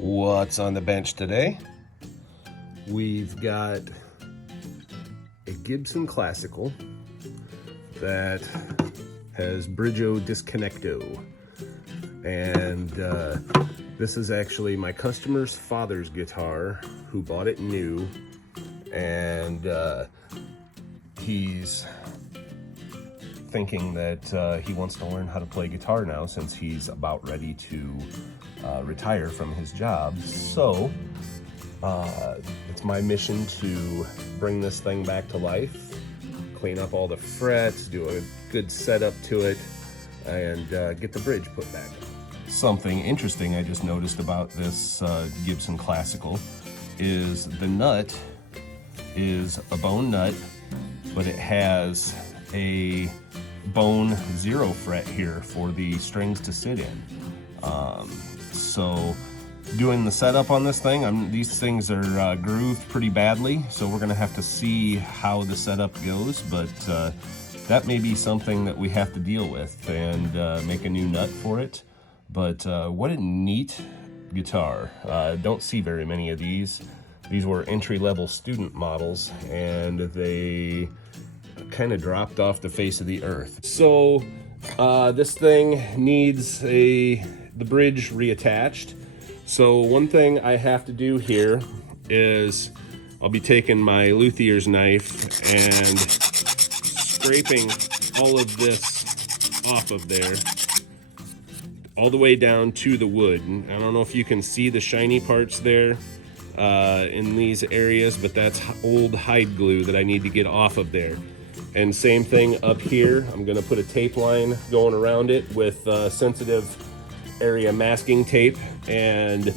What's on the bench today? We've got a Gibson Classical that has Bridgeo Disconnecto. And this is actually my customer's father's guitar who bought it new. And he's thinking that he wants to learn how to play guitar now since he's about ready to retire from his job. So it's my mission to bring this thing back to life, clean up all the frets, do a good setup to it, and get the bridge put back. Something interesting I just noticed about this Gibson Classical is the nut is a bone nut, but it has a bone 0 fret here for the strings to sit in. So doing the setup on this thing, these things are grooved pretty badly, so we're gonna have to see how the setup goes, but that may be something that we have to deal with and make a new nut for it. But what a neat guitar. Don't see very many of these. These were entry-level student models, and they kind of dropped off the face of the earth. So this thing needs the bridge reattached. So one thing I have to do here is I'll be taking my luthier's knife and scraping all of this off of there, all the way down to the wood. I don't know if you can see the shiny parts there in these areas, but that's old hide glue that I need to get off of there. And same thing up here. I'm gonna put a tape line going around it with sensitive area masking tape, and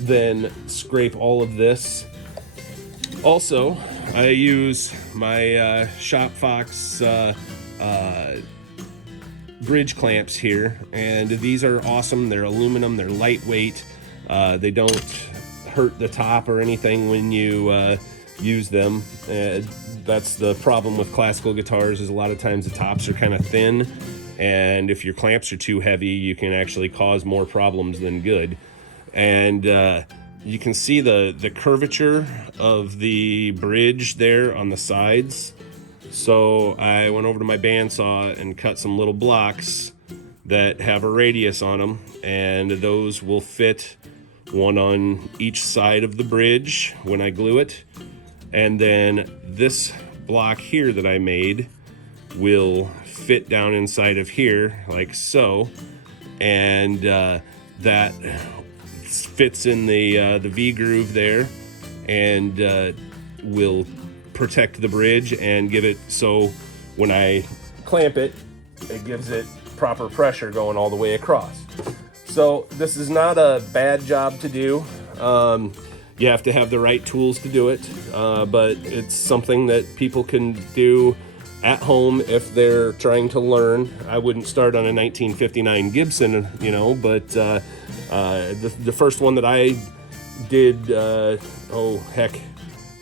then scrape all of this. Also, I use my Shop Fox bridge clamps here, and these are awesome. They're aluminum, they're lightweight, they don't hurt the top or anything when you use them. That's the problem with classical guitars, is a lot of times the tops are kind of thin, and if your clamps are too heavy, you can actually cause more problems than good. And you can see the curvature of the bridge there on the sides. So I went over to my bandsaw and cut some little blocks that have a radius on them, and those will fit one on each side of the bridge when I glue it. And then this block here that I made will fit down inside of here like so, and that fits in the V groove there, and will protect the bridge and give it so when I clamp it, it gives it proper pressure going all the way across. So this is not a bad job to do. You have to have the right tools to do it, but it's something that people can do at home if they're trying to learn. I wouldn't start on a 1959 Gibson, you know, but the first one that I did,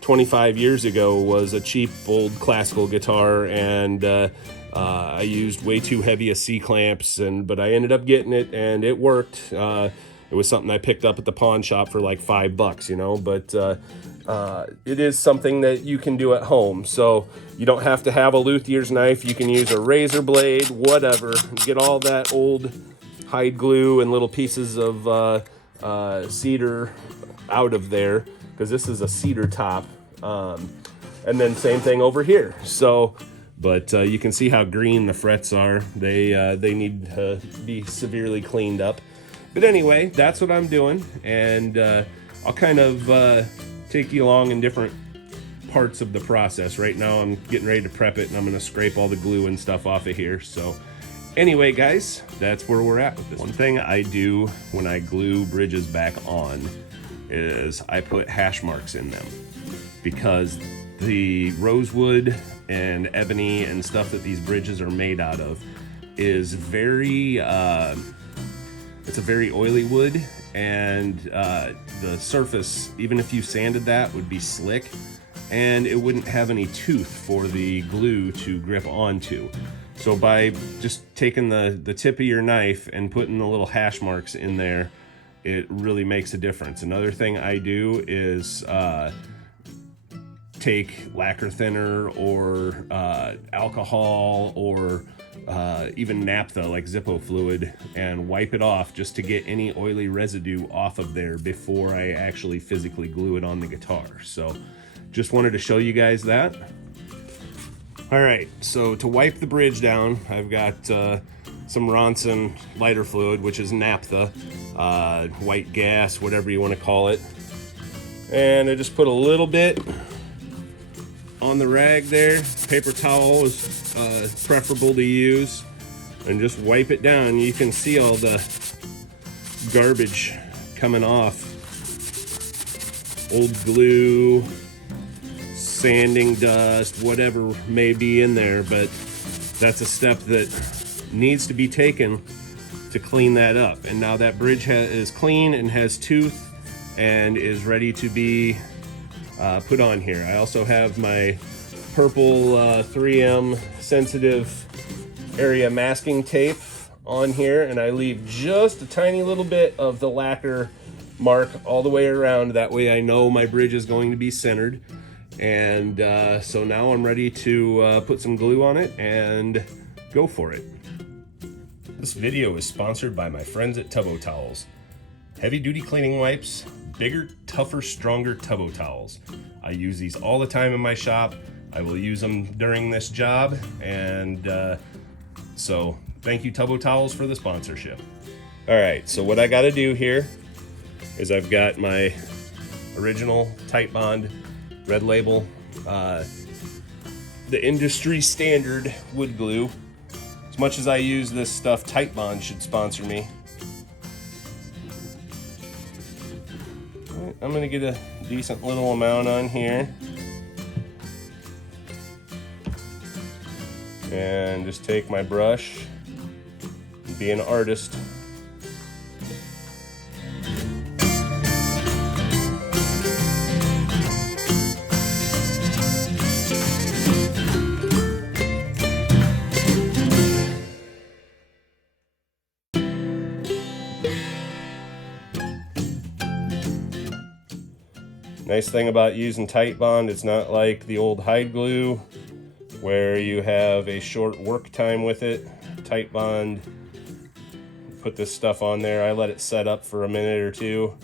25 years ago, was a cheap old classical guitar, and I used way too heavy a C-clamps, but I ended up getting it, and it worked. It was something I picked up at the pawn shop for like $5, you know, but it is something that you can do at home. So you don't have to have a luthier's knife. You can use a razor blade, whatever. Get all that old hide glue and little pieces of cedar out of there, because this is a cedar top. And then same thing over here. So, but you can see how green the frets are. They need to be severely cleaned up. But anyway, that's what I'm doing, and I'll kind of take you along in different parts of the process. Right now I'm getting ready to prep it, and I'm going to scrape all the glue and stuff off of here. So anyway, guys, that's where we're at with this. One thing I do when I glue bridges back on is I put hash marks in them, because the rosewood and ebony and stuff that these bridges are made out of is very it's a very oily wood, and the surface, even if you sanded that, would be slick, and it wouldn't have any tooth for the glue to grip onto. So by just taking the tip of your knife and putting the little hash marks in there, it really makes a difference. Another thing I do is take lacquer thinner or alcohol or even naphtha like Zippo fluid and wipe it off just to get any oily residue off of there before I actually physically glue it on the guitar. So just wanted to show you guys that. All right, so to wipe the bridge down, I've got some Ronson lighter fluid, which is naphtha, white gas, whatever you want to call it. And I just put a little bit on the rag there. Paper towel is preferable to use, and just wipe it down. You can see all the garbage coming off. Old glue, sanding dust, whatever may be in there, but that's a step that needs to be taken to clean that up. And now that bridge is clean and has tooth and is ready to be put on here. I also have my purple 3M sensitive area masking tape on here, and I leave just a tiny little bit of the lacquer mark all the way around. That way I know my bridge is going to be centered. And so now I'm ready to put some glue on it and go for it. This video is sponsored by my friends at Tubbo Towels. Heavy duty cleaning wipes, bigger, tougher, stronger Tubbo Towels. I use these all the time in my shop. I will use them during this job, and so thank you Tubbo Towels for the sponsorship. All right, so what I got to do here is I've got my original Titebond Red Label, the industry standard wood glue. As much as I use this stuff, Titebond should sponsor me. I'm gonna get a decent little amount on here. And just take my brush and be an artist. Nice thing about using Titebond, it's not like the old hide glue where you have a short work time with it. Titebond, put this stuff on there. I let it set up for a minute or two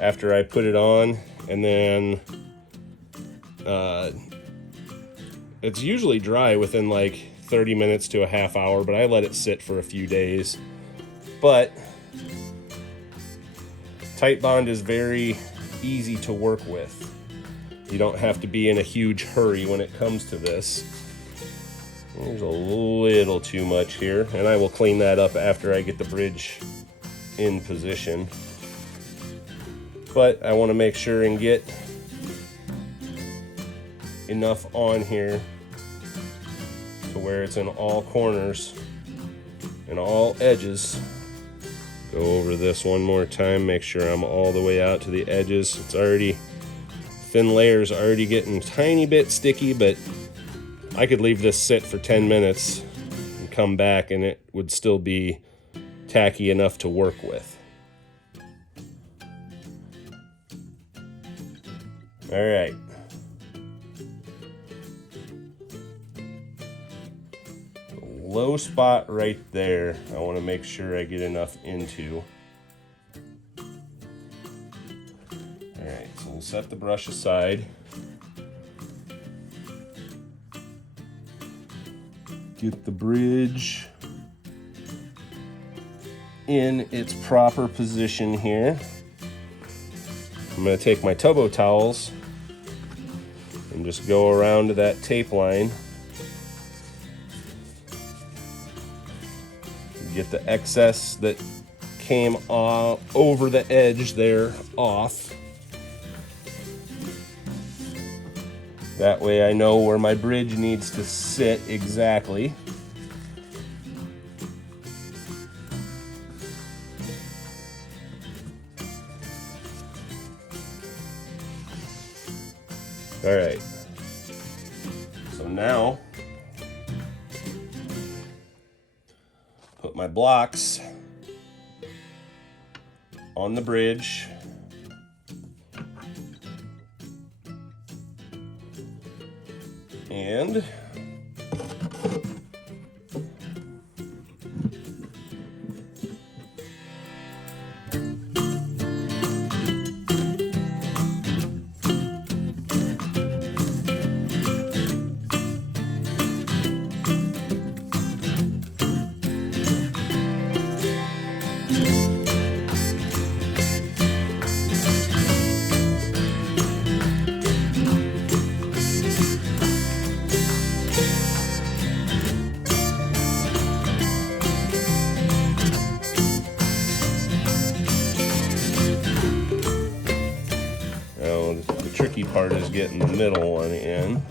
after I put it on, and then it's usually dry within like 30 minutes to a half hour, but I let it sit for a few days. But Titebond is very easy to work with. You don't have to be in a huge hurry when it comes to this. There's a little too much here, and I will clean that up after I get the bridge in position. But I want to make sure and get enough on here to where it's in all corners and all edges. Go over this one more time, make sure I'm all the way out to the edges. It's already, thin layers already getting a tiny bit sticky, but I could leave this sit for 10 minutes and come back and it would still be tacky enough to work with. All right. Low spot right there, I want to make sure I get enough into. Alright, so we'll set the brush aside. Get the bridge in its proper position here. I'm going to take my Tubbo towels and just go around to that tape line. Get the excess that came over the edge there off. That way I know where my bridge needs to sit exactly. All right. So now my blocks on the bridge. And the tricky part is getting the middle one in.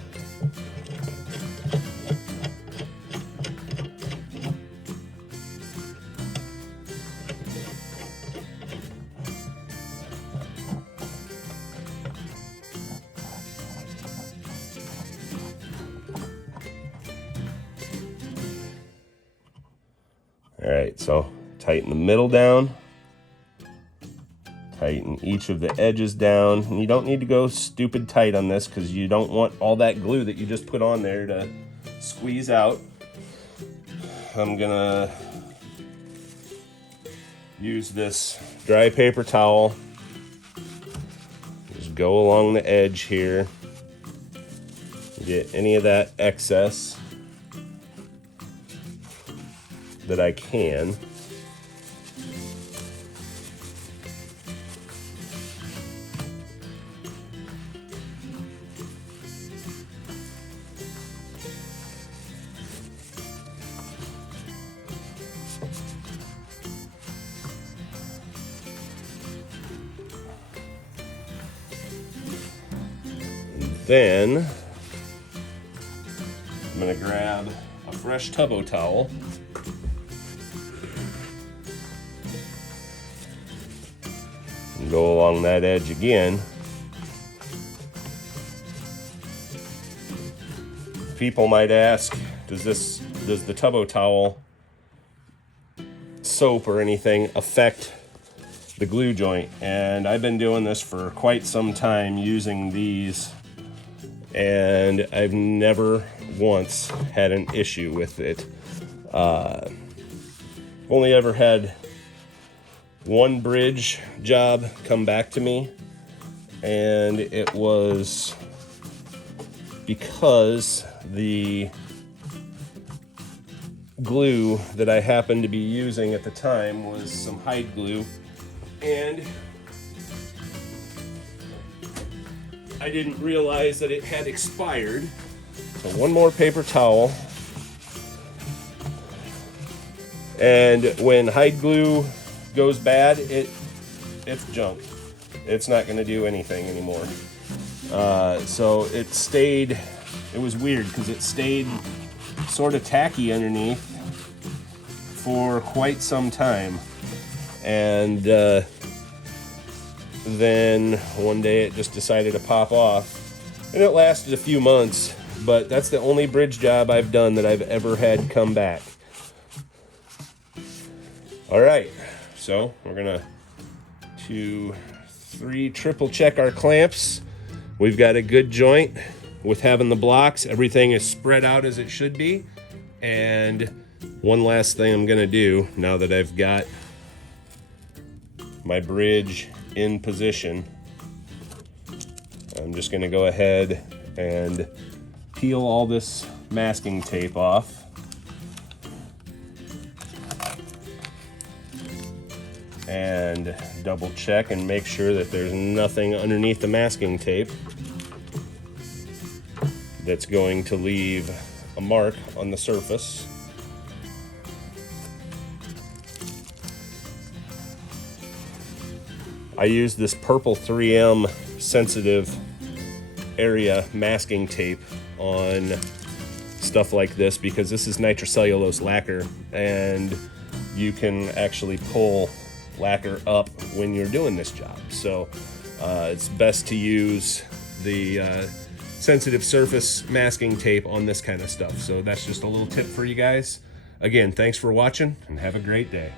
All right, so tighten the middle down. Tighten each of the edges down. And you don't need to go stupid tight on this because you don't want all that glue that you just put on there to squeeze out. I'm gonna use this dry paper towel. Just go along the edge here. Get any of that excess that I can. Then I'm going to grab a fresh tubbo towel and go along that edge again. People might ask, does the tubbo towel soap or anything affect the glue joint? And I've been doing this for quite some time using these, and I've never once had an issue with it. Only ever had one bridge job come back to me, and it was because the glue that I happened to be using at the time was some hide glue, and I didn't realize that it had expired. So one more paper towel. And when hide glue goes bad, it's junk. It's not going to do anything anymore. So it was weird because it stayed sort of tacky underneath for quite some time. And then one day it just decided to pop off, and it lasted a few months, but that's the only bridge job I've done that I've ever had come back. All right, so we're gonna 2, 3 triple check our clamps. We've got a good joint with having the blocks. Everything is spread out as it should be. And one last thing I'm gonna do now that I've got my bridge in position, I'm just gonna go ahead and peel all this masking tape off. And double check and make sure that there's nothing underneath the masking tape that's going to leave a mark on the surface. I use this purple 3M sensitive area masking tape on stuff like this because this is nitrocellulose lacquer, and you can actually pull lacquer up when you're doing this job. So it's best to use the sensitive surface masking tape on this kind of stuff. So that's just a little tip for you guys. Again, thanks for watching and have a great day.